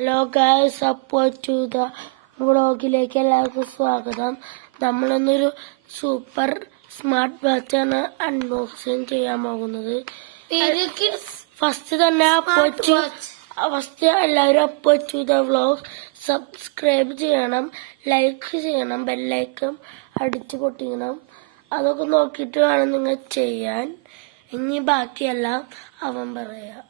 Hello guys, support to the വ്ളോഗിലേക്ക് എല്ലാവർക്കും സ്വാഗതം. നമ്മളിന്നൊരു സൂപ്പർ സ്മാർട്ട് വാച്ചാണ് അൺബോക്സിങ് ചെയ്യാൻ പോകുന്നത്. ഫസ്റ്റ് എല്ലാവരും support to the vlog subscribe ചെയ്യണം, ലൈക്ക് ചെയ്യണം, ബെല്ലൈക്കൺ അടിച്ചു പൊട്ടിക്കണം. അതൊക്കെ നോക്കിയിട്ട് വേണം നിങ്ങൾ ചെയ്യാൻ. ഇനി ബാക്കിയെല്ലാം അവൻ പറയാം.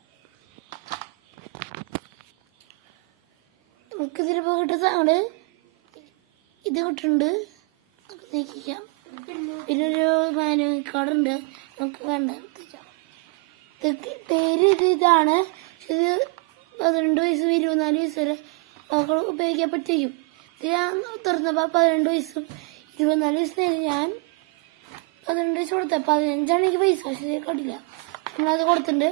നമുക്ക് ഇതിൽ പോയിട്ട് അങ്ങോട്ട് ഇത് കിട്ടുന്നുണ്ട്, നീക്കിക്കാം. പിന്നെ ഒരു മാനുവൽ കാർഡ് ഉണ്ട്, നമുക്ക് വേണ്ട പേര് ഇതാണ്. ഇത് 12 വയസ്സും 24 വയസ്സ് വരെ ഉപയോഗിക്കാൻ പറ്റും. ഇത് ഞാൻ തുറന്നപ്പോൾ 12 വയസ്സും 24 വയസ്സിന് ഞാൻ 12 വയസ്സ് കൊടുത്ത 15 എനിക്ക് പൈസ ശരിയാക്കില്ല. നമ്മളത് കൊടുത്തിട്ടുണ്ട്.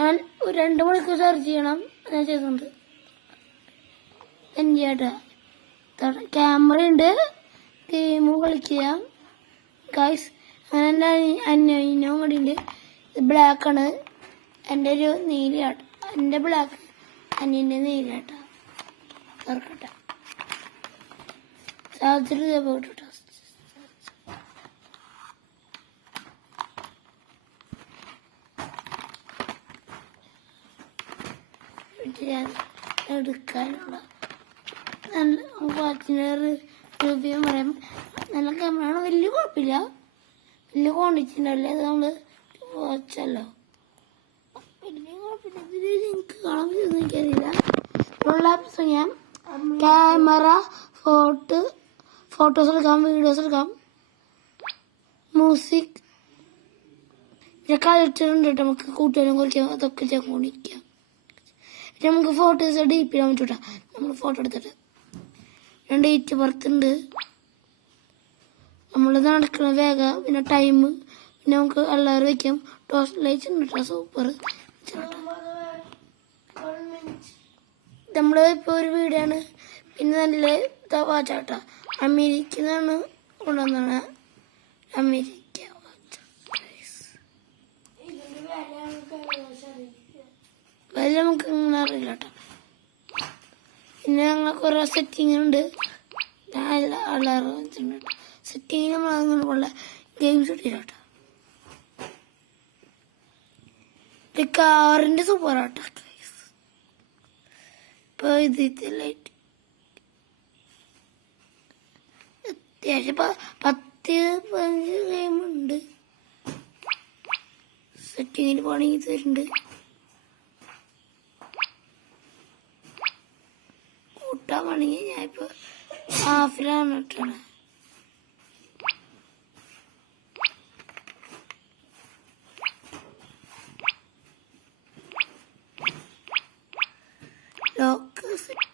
ഞാൻ 2 മണിക്കൂർ ചാർജ് ചെയ്യണം, ഞാൻ ചെയ്തിട്ടുണ്ട്. ചേട്ടാ ക്യാമറ ഉണ്ട്, ഗെയിം കളിക്കുക ഗൈസ്. അങ്ങനെ അന്യോന്യം കൂടി ഉണ്ട്. ഇത് ബ്ലാക്കാണ്, എൻ്റെ ഒരു നീലയാട്ട, എൻ്റെ ബ്ലാക്ക് അന്യൻ്റെ നീലയാട്ട. തുറക്കട്ടെ, ചാർജർ പോയിട്ടോ. എടുക്കാനുള്ള വാച്ചിന് റിവ്യൂ പറയാം. നല്ല ക്യാമറയാണ്, വലിയ കുഴപ്പമില്ല, വലിയ ക്വാണ്ടിറ്റി ഉണ്ടല്ലേ. അത് നമ്മൾ വാച്ചല്ലോ, വലിയ കുഴപ്പമില്ല. ഇതിൽ എനിക്ക് കാണാൻ പറ്റുമെന്ന് എനിക്കറിയില്ല. ഉള്ള ആപ്സ് ഞാൻ ക്യാമറ, ഫോട്ടോസ് എടുക്കാം, വീഡിയോസ് എടുക്കാം, മ്യൂസിക്, പിന്നെ കളിച്ചിട്ടുണ്ട് കേട്ടോ. നമുക്ക് കൂട്ടുകാരും കളിക്കാം, അതൊക്കെ ചെയ്തുകൊണ്ടിരിക്കാം. പിന്നെ നമുക്ക് ഫോട്ടോസ് ഡീപ്പ് ചെയ്യാൻ പറ്റൂട്ടാ. നമ്മൾ ഫോട്ടോ എടുത്തിട്ട് 2 ഡേറ്റ് പുറത്തുണ്ട്. നമ്മൾ നടക്കുന്ന വേഗം, പിന്നെ ടൈം, പിന്നെ നമുക്ക് അല്ലാതെ വയ്ക്കാം. ടോസ്റ്റ് ലൈറ്റ്സ് ഉണ്ട് കേട്ടോ, സൂപ്പർ. നമ്മൾ ഇപ്പോൾ ഒരു വീഡിയോ ആണ്. പിന്നെ നല്ല വാച്ചാട്ടാ, അമേരിക്കന്നാണ് കൊണ്ടുവന്നാണ്. അമേരിക്ക വാച്ച് വില നമുക്ക് ഇങ്ങനെ അറിയില്ല കേട്ടോ. പിന്നെ ഞങ്ങൾ കുറേ സെറ്റിംഗ് ഉണ്ട്. ഞാൻ അല്ലാതെ വെച്ചിട്ടുണ്ട് കേട്ടോ. സെറ്റിംഗ് നമ്മളങ്ങനെയുള്ള ഗെയിംസ് ഇട്ടില്ല കേട്ടോ. കാറിൻ്റെ സൂപ്പറാട്ടോ. ഇപ്പോൾ ഇത് ലൈറ്റ് അത്യാവശ്യം 10-15 ഗെയിമുണ്ട്. സെറ്റിങ്ങിന് പണി തരുന്നുണ്ട്. കൂട്ടാൻ വേണമെങ്കിൽ ഞാനിപ്പോൾ ഹാഫിലാണ് ഇട്ടാണ്. Lock set